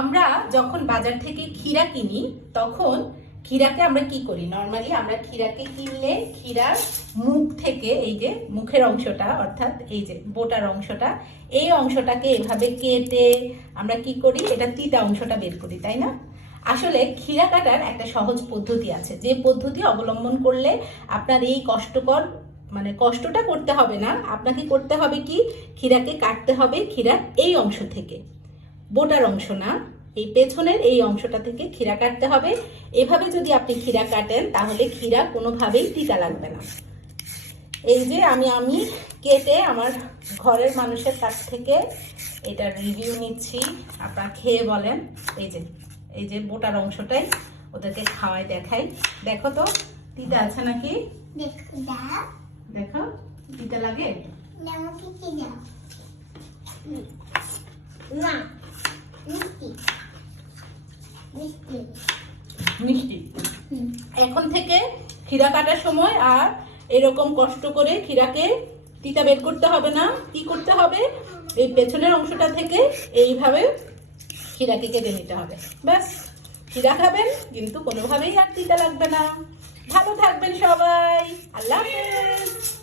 আমরা যখন বাজার থেকে ক্ষীরা কিনি তখন ক্ষীরাকে আমরা কি করি, নর্মালি আমরা ক্ষীরাকে কিনলে ক্ষীরার মুখ থেকে এই যে মুখের অংশটা অর্থাৎ এই যে বোটার অংশটা, এই অংশটাকে এভাবে কেটে আমরা কি করি, এটা তিতা অংশটা বের করি, তাই না? আসলে ক্ষীরা কাটার একটা সহজ পদ্ধতি আছে, যে পদ্ধতি অবলম্বন করলে আপনার এই কষ্টটা করতে হবে না। আপনাকে করতে হবে কি, ক্ষীরাকে কাটতে হবে ক্ষীরার এই অংশ থেকে, বোটার অংশ না, এই পেছনের এই অংশটা থেকে ক্ষীরা কাটতে হবে। এভাবে যদি আপনি ক্ষীরা কাটেন তাহলে ক্ষীরা কোনোভাবেই তিতা লাগবে না। এই যে আমি কেটে আমার ঘরের মানুষের কাছ থেকে এটার রিভিউ নিচ্ছি, আপনারা খেয়ে বলেন। এই যে বোটার অংশটাই ওদেরকে খাওয়াই দেখাই। দেখো তো তিতা আছে নাকি, দেখো তিতা লাগে না, মিষ্টি। এখন থেকে ক্ষীরা কাটার সময় আর এরকম কষ্ট করে ক্ষীরাকে তিতা বের করতে হবে না। কি করতে হবে, এই পেছনের অংশটা থেকে এইভাবে ক্ষীরাকে কেটে নিতে হবে, ব্যাস। ক্ষীরা খাবেন কিন্তু কোনোভাবেই আর তিতা লাগবে না। ভালো থাকবেন সবাই, আল্লাহ হাফেজ।